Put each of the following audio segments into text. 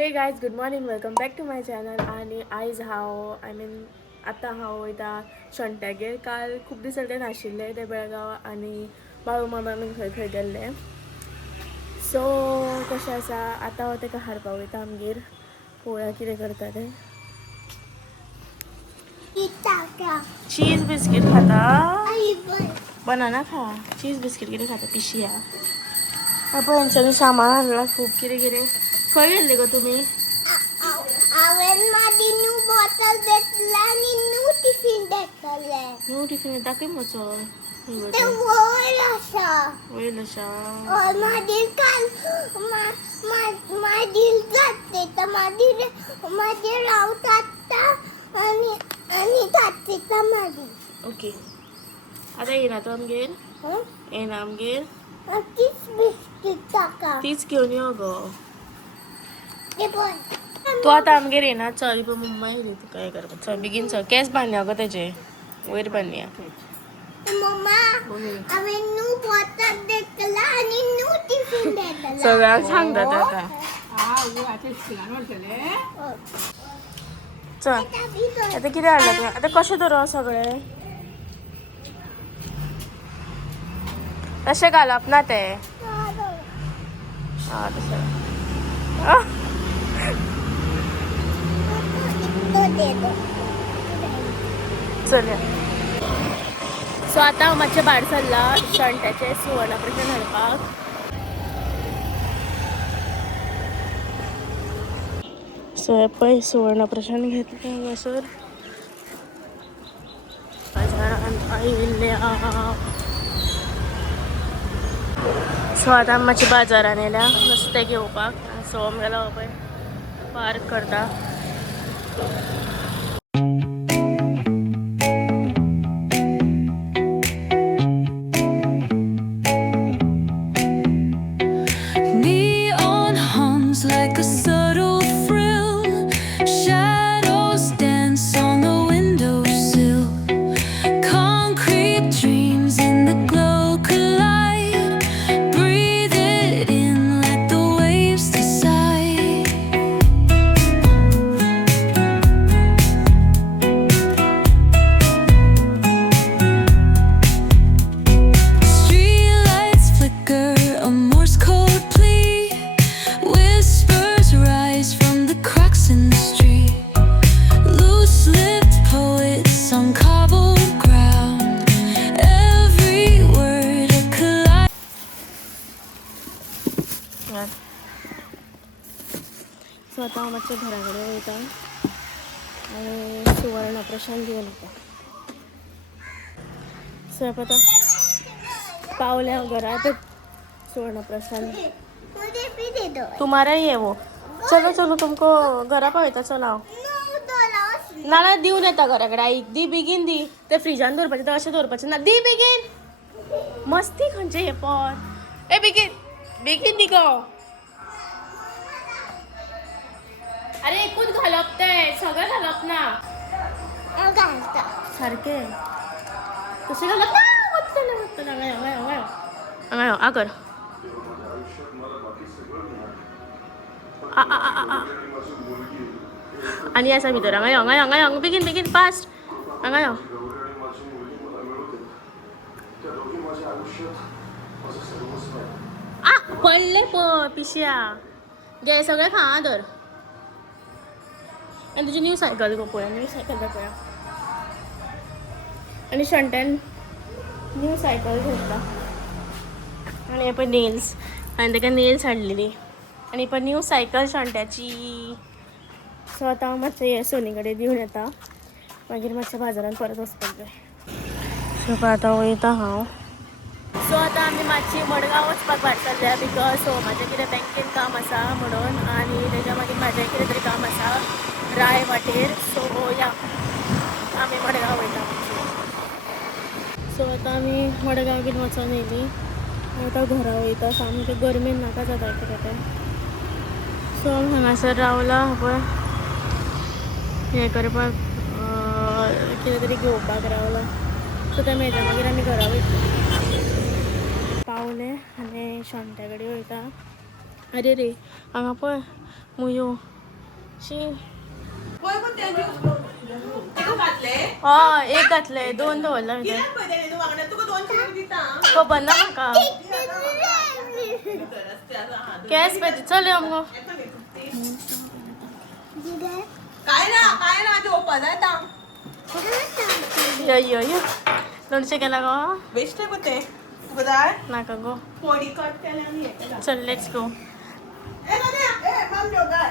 हे guys good morning welcome back to my channel. आणि आयज हांव आतां हांव वयता शंट्यागेर. काल खूब दीस जाले नाशिल्ले ते बेळगांव आनी बाळू मामा बीन खंय खंय गेल्ले. सो कशें आसा आतां हांव ताका हाडपाक वयता आमगेर. पळोवया कितें करता ते. चीज बिस्कीट खाता. बनाना खा. चीज बिस्कीट कितें खाता पिशिया. पळय हेंच्यांनी सामान हाडलां खूब कितें कितें. खंय गेल्ले गो तुमी? हांवें म्हाजी न्यू बॉटल घेतला आनी न्यू टिफिन घेतले. न्यू टिफिन दाखय म्हजो. ते वयर आसा. वयर आसा. हय म्हाजी काल म्हाजी जाते तर म्हाजी रावता आनी जाते म्हाजी. ओके आतां येना तो आमगेर. येना आमगेर. तीच बिस्कीट ताका. तीच घेवन यो गो. ते पळय. तू आतां आमगेर येना. चल पळय मम्मा येयली तुका हें करपाक. चल बेगीन चल. केंस बांदया गो तेजे. वयर बांदया. मम्मा हांवें न्यू बॉटल घेतला आनी न्यू टिफिन घेतला. सगळ्यांक सांगता ते आतां. चल आतां कितें हाडलां तुवें? आतां कशें धरप सगळें? तशें घालप ना तें. तशें. चल या. सो आतां हांव मातशें भायर सरला शंट्याचें सुवर्णा प्रशान हाडपाक. सो हे पळय सुवर्णा प्रशान घेतलें हांगासर. बाजारान आयिल्ले सो आतां आमी मातशें बाजारान येयल्या नुस्तें घेवपाक. सोहम गेलो पळय पार्क करता. Neon hums like a subtle thrill. Shadows dance on the windowsill. Concrete dreams in the glow collide. Breathe it in, let the waves decide. Streetlights flicker, a Morse code plea. Whispers rise from the cracks in the street. Loose-lipped poets on cobbled ground. Every word a collide. So आतां हांव मातशें घरा कडेन वयता आनी सुवर्ण प्रशांत घेवन येता. सो हे पळय पावले हांव घरा. सुवर्ण प्रशांत मुझे भी दे दो. तुम्हारा ही है वो. चलो चलो तुमको घरा पावयता. चल हांव नाल्यार दिवन येता घरा कडेन. आई दी बेगीन दी. ते फ्रिजान दवरपाचें तें अशें दवरपाचें ना. दी बेगीन. मस्ती खंयचे हे पण. ए बेगीन बेगीन दी गो. अरे एकूच घालप तें सगळें घालप ना. घालता. सारकें तशें घालप ना. वतले वतले. हांगा यो आ कर. आनी आसा भितर. हांगा यो बेगीन बेगीन फास्ट. हांगा यो. पडले पळय पिशया. घे सगळें खा धर. आनी तुजी न्यू सायकल गो पळय. न्यू सायकल दाखया. आनी शंट्यान न्यू सायकल घेतला. आनी हे पळय नेल्स. हांवें ताका नेल्स हाडलेली. आनी पळय न्यू सायकल शंट्याची. सो आतां हांव मातशें हे सोनी कडेन दिवन येता. मागीर मातशें बाजारान परत वचपाक जाय. सो आतां वयता हांव. सो आतां आमी मातशी मडगांव वचपाक भायर सरल्या बिकॉज सोमाचें कितें बँकेन काम आसा म्हणून. आनी तेज्या मागीर म्हाजें कितें तरी काम आसा राय वाटेर. सो या आमी मडगांव वयता मातशें. सो आतां आमी मडगांव बीन वचोन येयली. आतां घरा वयता. सामकें गरमेन नाका जाता कितें तें. सो हांगासर रावला पळय हें करपाक कितें तरी घेवपाक रावला. सो तें मेळटा मागीर आमी घरा वयता. पावलें आनी शंट्या कडेन वयता. अरे रे हांगा पळय मुयो शी घातले एक घातले 2 दवरला खबर ना म्हाका केस पाहिजे चल यो मगो काय ना ते ओपन आहे यो लोणचे केला गो बेस्ट आहे ते बदाय नाका गो पोळी कट केल्या आणि हे केलं. चल लेट्स गो ए मम जोगाय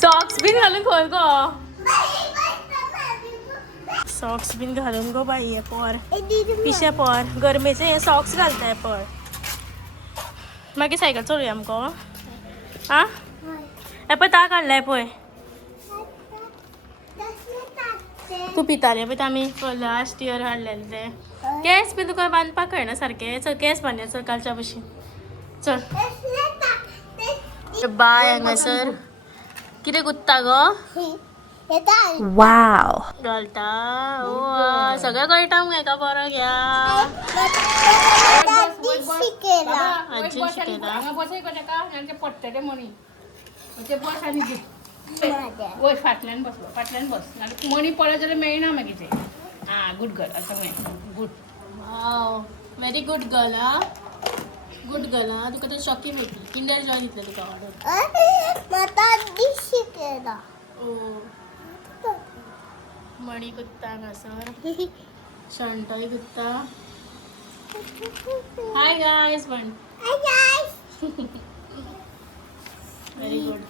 सॉक्स बीन घालून खोल गो सॉक्स बीन घालून गो बाई हे पर पिशे पर गरमेचे हे सॉक्स घालताय पर मागीर सायकल चलोया आमको आ हे पळय ता काडलाय पळय तू पिताले पळय आमी लास्ट इयर हाडलेले ते केस बीन तुका बांदपाक कळना सारके चल केस बांदया चल कालच्या भशेन चल बाय हांगासर कितें गुत्ता गो वाव घालता ओ सगळं कळटा मग एका बरो घ्या आजी शिकयता पडटले मणी ते बस आनी घे वय फाटल्यान बस नाल्यार मणी पडत जाल्यार मेळना मागीर ते गुड गर्ल आतां मेळ good wow very good girl हा गुड गर्ल हा तुका तर शॉकिंग मेळटली किंडर जॉय दितले तुका ऑर्डर शिकेला ओ मणी गुत्ता हांगासर शंटय गुत्ता हाय गायज पण व्हेरी गुड